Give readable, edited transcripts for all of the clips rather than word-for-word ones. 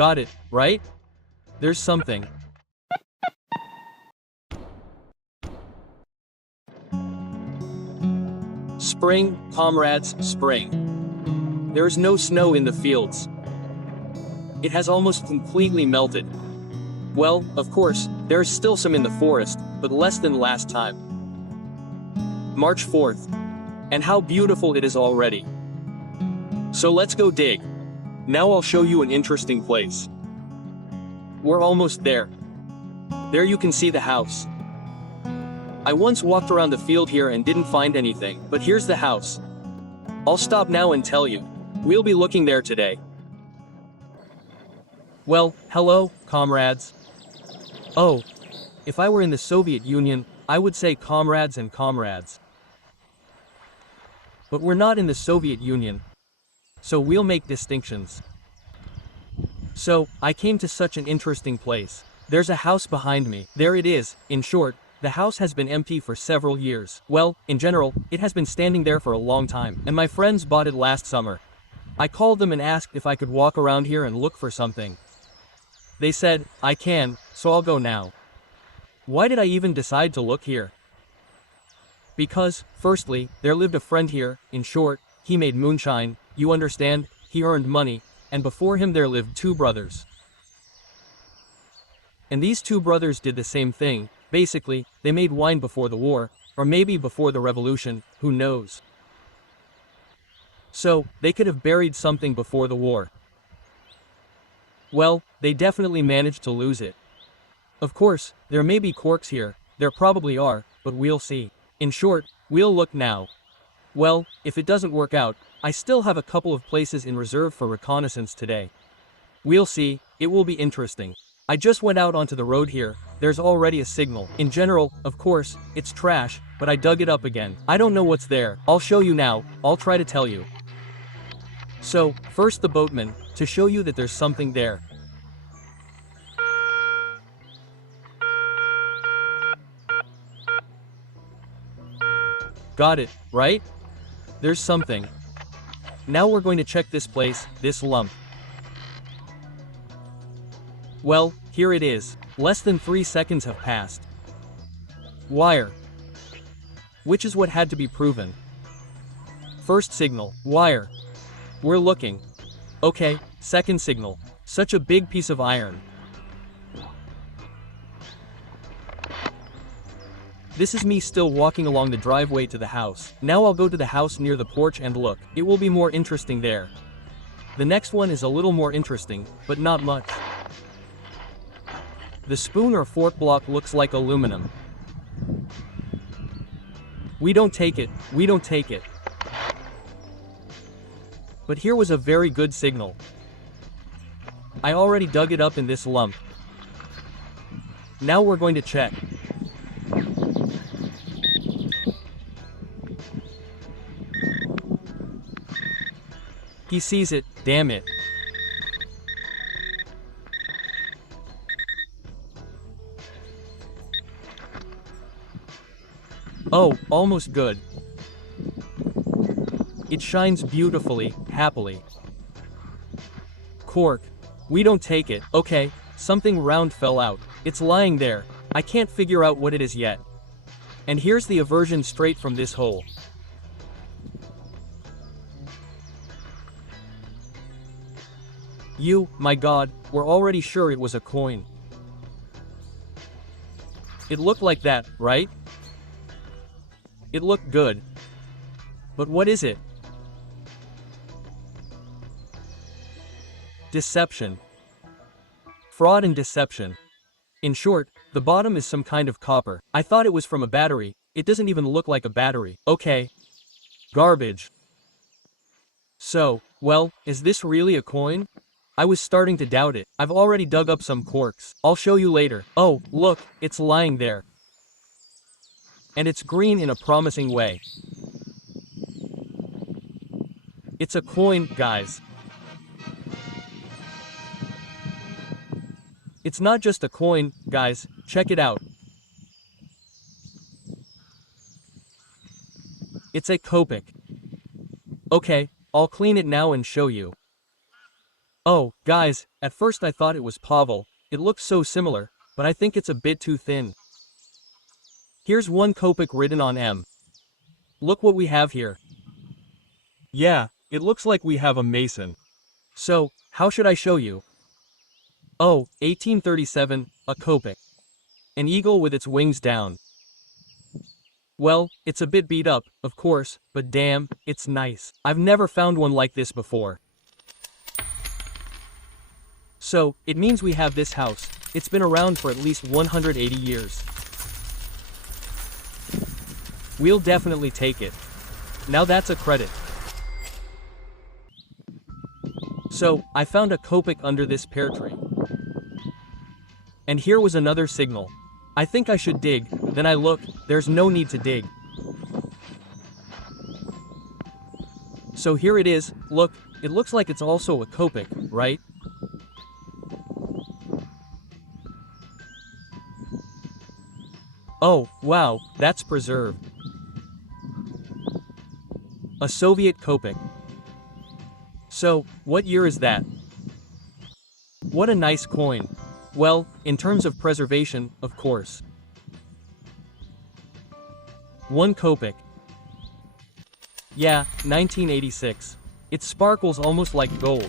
Got it, right? There's something. Spring, comrades, spring. There is no snow in the fields. It has almost completely melted. Well, of course, there is still some in the forest, but less than last time. March 4th. And how beautiful it is already. So let's go dig. Now I'll show you an interesting place. We're almost there. There you can see the house. I once walked around the field here and didn't find anything, but here's the house. I'll stop now and tell you. We'll be looking there today. Well, hello, comrades. Oh, if I were in the Soviet Union, I would say comrades and comrades. But we're not in the Soviet Union, so we'll make distinctions. So, I came to such an interesting place. There's a house behind me. There it is. In short, the house has been empty for several years. Well, in general, it has been standing there for a long time, and my friends bought it last summer. I called them and asked if I could walk around here and look for something. They said, I can, so I'll go now. Why did I even decide to look here? Because, firstly, there lived a friend here. In short, he made moonshine, you understand, he earned money, and before him there lived two brothers. And these two brothers did the same thing. Basically, they made wine before the war, or maybe before the revolution, who knows. So, they could have buried something before the war. Well, they definitely managed to lose it. Of course, there may be corks here, there probably are, but we'll see. In short, we'll look now. Well, if it doesn't work out, I still have a couple of places in reserve for reconnaissance today. We'll see, it will be interesting. I just went out onto the road here, there's already a signal. In general, of course, it's trash, but I dug it up again. I don't know what's there, I'll show you now, I'll try to tell you. So, first the boatman, to show you that there's something there. Got it, right? There's something. Now we're going to check this place, this lump. Well, here it is. Less than 3 seconds have passed. Wire. Which is what had to be proven. First signal, wire. We're looking. Okay, second signal. Such a big piece of iron. This is me still walking along the driveway to the house. Now I'll go to the house near the porch and look. It will be more interesting there. The next one is a little more interesting, but not much. The spoon or fork block looks like aluminum. We don't take it, we don't take it. But here was a very good signal. I already dug it up in this lump. Now we're going to check. He sees it, damn it. Oh, almost good. It shines beautifully, happily. Cork. We don't take it. Okay, something round fell out. It's lying there. I can't figure out what it is yet. And here's the aversion straight from this hole. My God, we're already sure it was a coin. It looked like that, right? It looked good. But what is it? Deception. Fraud and deception. In short, the bottom is some kind of copper. I thought it was from a battery. It doesn't even look like a battery. Okay. Garbage. So, well, is this really a coin? I was starting to doubt it. I've already dug up some corks. I'll show you later. Oh, look, it's lying there. And it's green in a promising way. It's a coin, guys. It's not just a coin, guys, check it out. It's a kopeck. Okay, I'll clean it now and show you. Oh, guys, at first I thought it was Pavel, it looks so similar, but I think it's a bit too thin. Here's 1 kopeck written on M. Look what we have here. Yeah, it looks like we have a mason. So, how should I show you? Oh, 1837, a kopeck. An eagle with its wings down. Well, it's a bit beat up, of course, but damn, it's nice. I've never found one like this before. So, it means we have this house. It's been around for at least 180 years. We'll definitely take it. Now that's a credit. So, I found a kopeck under this pear tree. And here was another signal. I think I should dig, then I look, there's no need to dig. So here it is, look, it looks like it's also a kopeck, right? Oh, wow, that's preserved. A Soviet kopeck. So, what year is that? What a nice coin. Well, in terms of preservation, of course. 1 kopeck. Yeah, 1986. It sparkles almost like gold.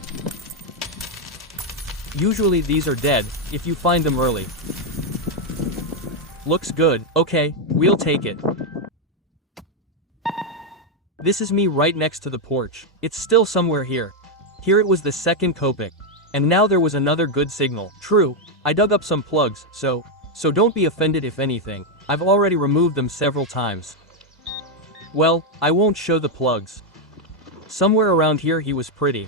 Usually these are dead, if you find them early. Looks good, okay, we'll take it. This is me right next to the porch. It's still somewhere here. Here it was the 2 kopeck. And now there was another good signal. True, I dug up some plugs, so don't be offended if anything. I've already removed them several times. Well, I won't show the plugs. Somewhere around here he was pretty.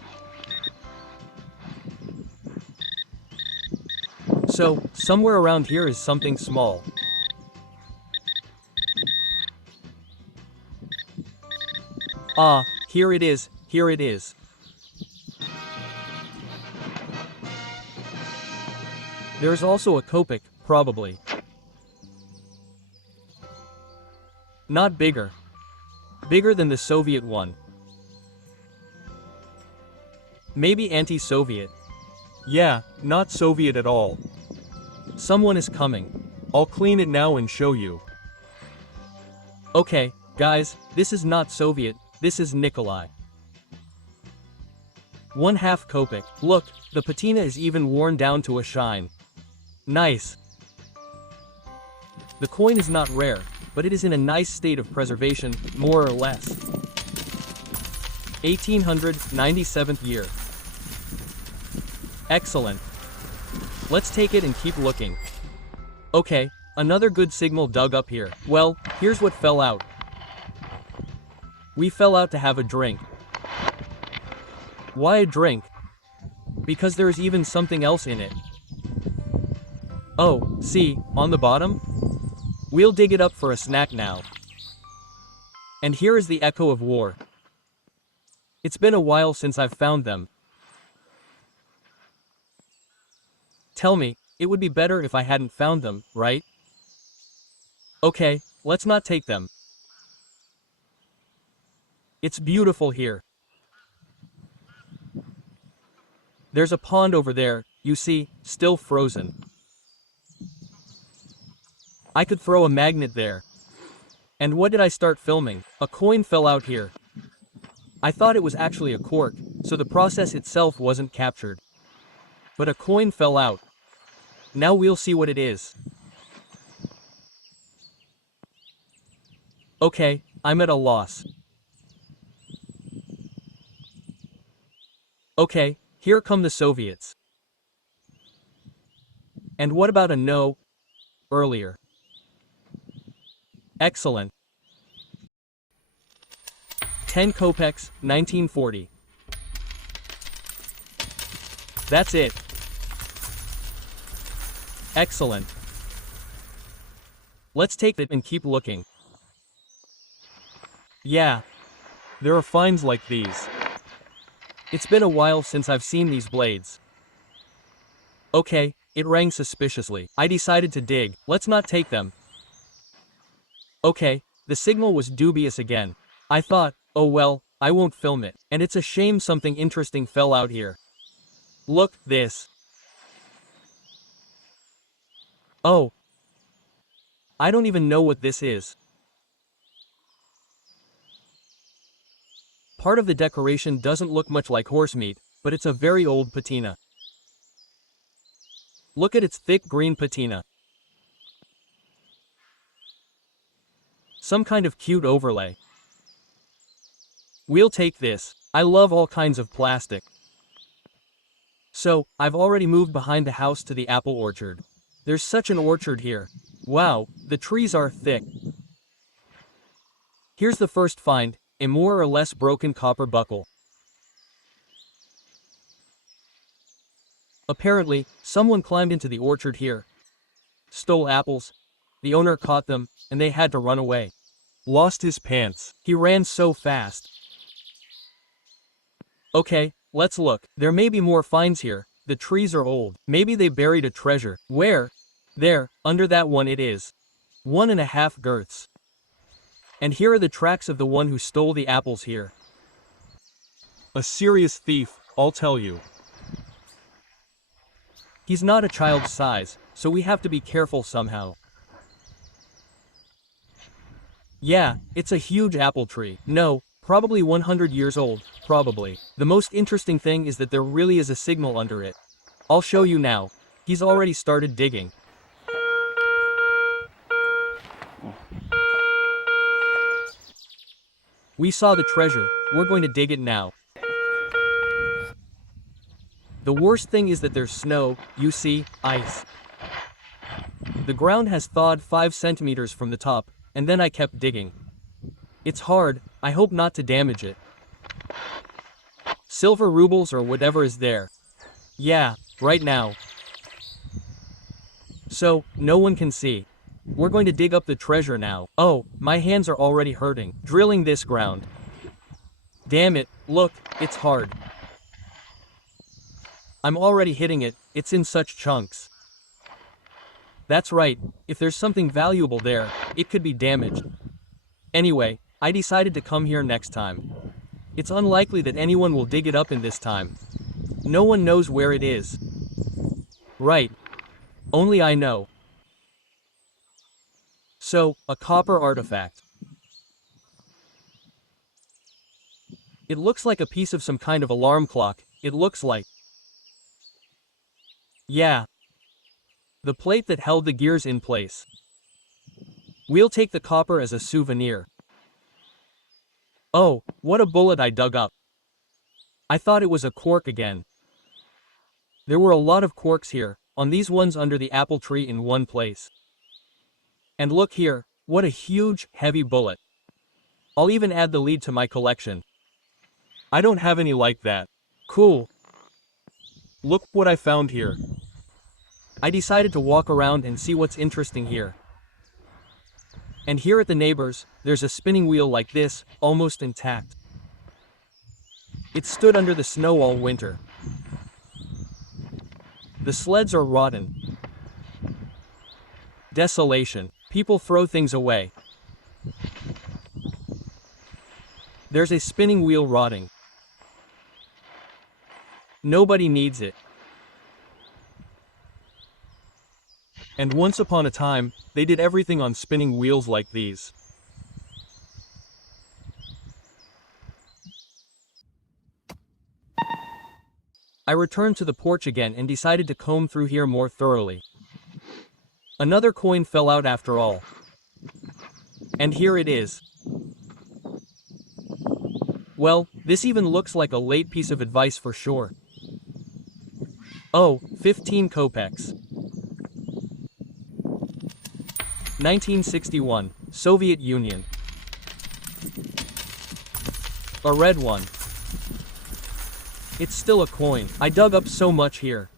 So, somewhere around here is something small. Ah, here it is, here it is. There's also a kopeck, probably. Not bigger. Bigger than the Soviet one. Maybe anti-Soviet. Yeah, not Soviet at all. Someone is coming. I'll clean it now and show you. Okay, guys, this is not Soviet, this is Nikolai. 1/2 kopeck. Look, the patina is even worn down to a shine. Nice. The coin is not rare, but it is in a nice state of preservation, more or less. 1897th year. Excellent. Let's take it and keep looking. Okay, another good signal dug up here. Well, here's what fell out. We fell out to have a drink. Why a drink? Because there is even something else in it. Oh, see, on the bottom? We'll dig it up for a snack now. And here is the echo of war. It's been a while since I've found them. Tell me, it would be better if I hadn't found them, right? Okay, let's not take them. It's beautiful here. There's a pond over there, you see, still frozen. I could throw a magnet there. And what did I start filming? A coin fell out here. I thought it was actually a cork, so the process itself wasn't captured. But a coin fell out. Now we'll see what it is. Okay, I'm at a loss. Okay, here come the Soviets. And what about a no? Earlier. Excellent. 10 kopecks, 1940. That's it. Excellent. Let's take it and keep looking. Yeah, There are finds like these. it's been a while since I've seen these blades. Okay, it rang suspiciously. I decided to dig. Let's not take them. Okay, the signal was dubious again. I thought, oh well, I won't film it. And it's a shame something interesting fell out here. Look, this. Oh. I don't even know what this is. Part of the decoration doesn't look much like horse meat, but it's a very old patina. Look at its thick green patina. Some kind of cute overlay. We'll take this. I love all kinds of plastic. So, I've already moved behind the house to the apple orchard. There's such an orchard here. Wow, the trees are thick. Here's the first find, a more or less broken copper buckle. Apparently, someone climbed into the orchard here, stole apples, the owner caught them, and they had to run away. Lost his pants. He ran so fast. Okay, let's look. There may be more finds here. The trees are old. Maybe they buried a treasure. Where? There, under that one it is. 1.5 girths. And here are the tracks of the one who stole the apples here. A serious thief, I'll tell you. He's not a child's size, so we have to be careful somehow. Yeah, it's a huge apple tree. No, probably 100 years old, probably. The most interesting thing is that there really is a signal under it. I'll show you now. He's already started digging. We saw the treasure, we're going to dig it now. The worst thing is that there's snow, you see, ice. The ground has thawed 5 centimeters from the top, and then I kept digging. It's hard, I hope not to damage it. Silver rubles or whatever is there. Yeah, right now. So, no one can see. We're going to dig up the treasure now. Oh, my hands are already hurting, drilling this ground. Damn it, look, it's hard. I'm already hitting it, it's in such chunks. That's right, if there's something valuable there, it could be damaged. Anyway, I decided to come here next time. It's unlikely that anyone will dig it up in this time. No one knows where it is. Right. Only I know. So, a copper artifact. It looks like a piece of some kind of alarm clock, it looks like. Yeah. The plate that held the gears in place. We'll take the copper as a souvenir. Oh, what a bullet I dug up. I thought it was a cork again. There were a lot of corks here, on these ones under the apple tree in one place. And look here, what a huge, heavy bullet. I'll even add the lead to my collection. I don't have any like that. Cool. Look what I found here. I decided to walk around and see what's interesting here. And here at the neighbors, there's a spinning wheel like this, almost intact. It stood under the snow all winter. The sleds are rotten. Desolation. People throw things away. There's a spinning wheel rotting. Nobody needs it. And once upon a time, they did everything on spinning wheels like these. I returned to the porch again and decided to comb through here more thoroughly. Another coin fell out after all. And here it is. Well, this even looks like a late piece of advice for sure. Oh, 15 kopecks. 1961, Soviet Union. A red one. It's still a coin. I dug up so much here.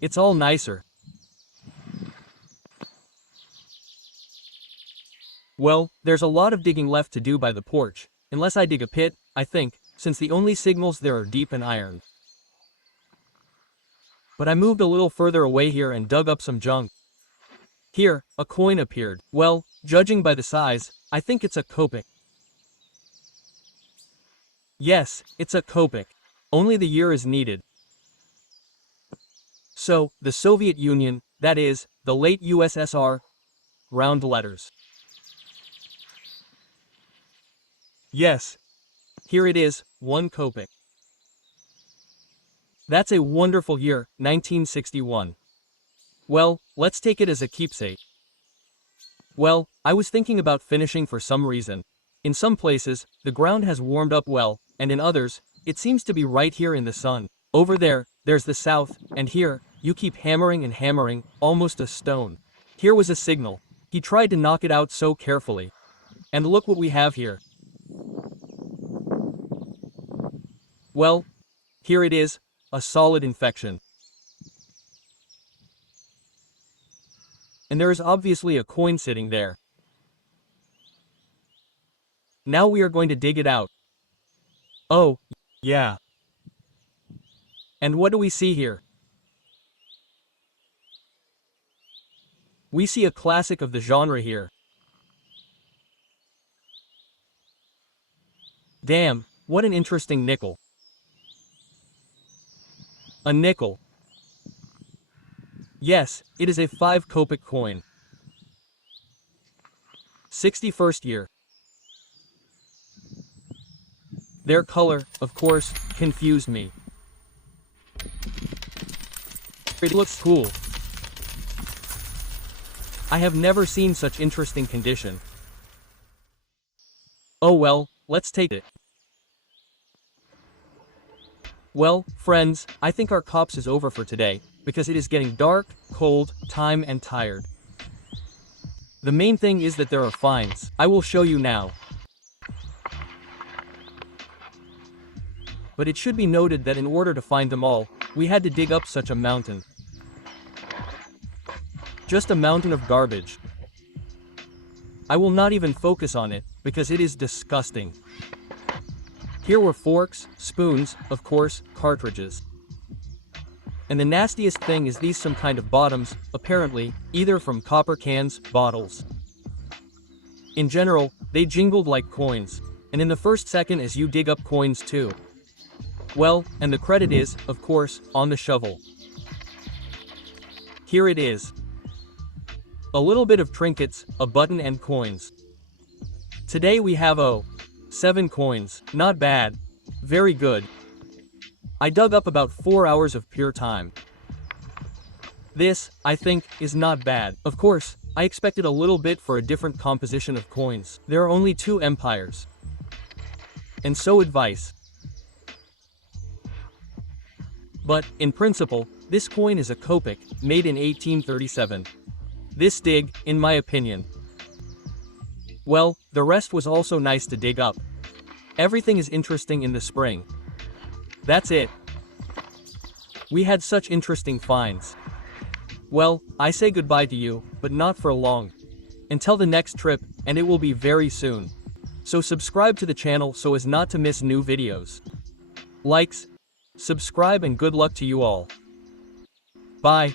It's all nicer. Well, there's a lot of digging left to do by the porch, unless I dig a pit, I think, since the only signals there are deep and iron. But I moved a little further away here and dug up some junk. Here, a coin appeared. Well, judging by the size, I think it's a kopeck. Yes, it's a kopeck. Only the year is needed. So, the Soviet Union, that is, the late USSR, round letters. Yes. Here it is, 1 kopeck. That's a wonderful year, 1961. Well, let's take it as a keepsake. Well, I was thinking about finishing for some reason. In some places, the ground has warmed up well, and in others, it seems to be right here in the sun. Over there, there's the south, and here, you keep hammering and hammering, almost a stone. Here was a signal. He tried to knock it out so carefully. And look what we have here. Well, here it is, a solid infection. And there is obviously a coin sitting there. Now we are going to dig it out. Oh, Yeah. and what do we see here? We see a classic of the genre here. Damn, what an interesting nickel. A nickel. Yes, it is a 5 kopeck coin. 61st year. Their color, of course, confused me. It looks cool. I have never seen such interesting condition. Oh well, let's take it. Well, friends, I think our cops is over for today, because it is getting dark, cold, time and tired. The main thing is that there are fines. I will show you now. But it should be noted that in order to find them all, we had to dig up such a mountain. Just a mountain of garbage. I will not even focus on it, because it is disgusting. Here were forks, spoons, of course, cartridges. And the nastiest thing is these some kind of bottoms, apparently, either from copper cans, bottles. In general, they jingled like coins, and in the first second as you dig up coins too. Well, and the credit is, of course, on the shovel. Here it is. A little bit of trinkets, a button and coins. Today we have 7 coins, not bad. Very good. I dug up about 4 hours of pure time. This, I think, is not bad. Of course, I expected a little bit for a different composition of coins. There are only 2 empires. And so advice. But, in principle, this coin is a kopeck, made in 1837. This dig, in my opinion. Well, the rest was also nice to dig up. Everything is interesting in the spring. That's it. We had such interesting finds. Well, I say goodbye to you, but not for long. Until the next trip, and it will be very soon. So subscribe to the channel so as not to miss new videos. Likes, subscribe and good luck to you all. Bye.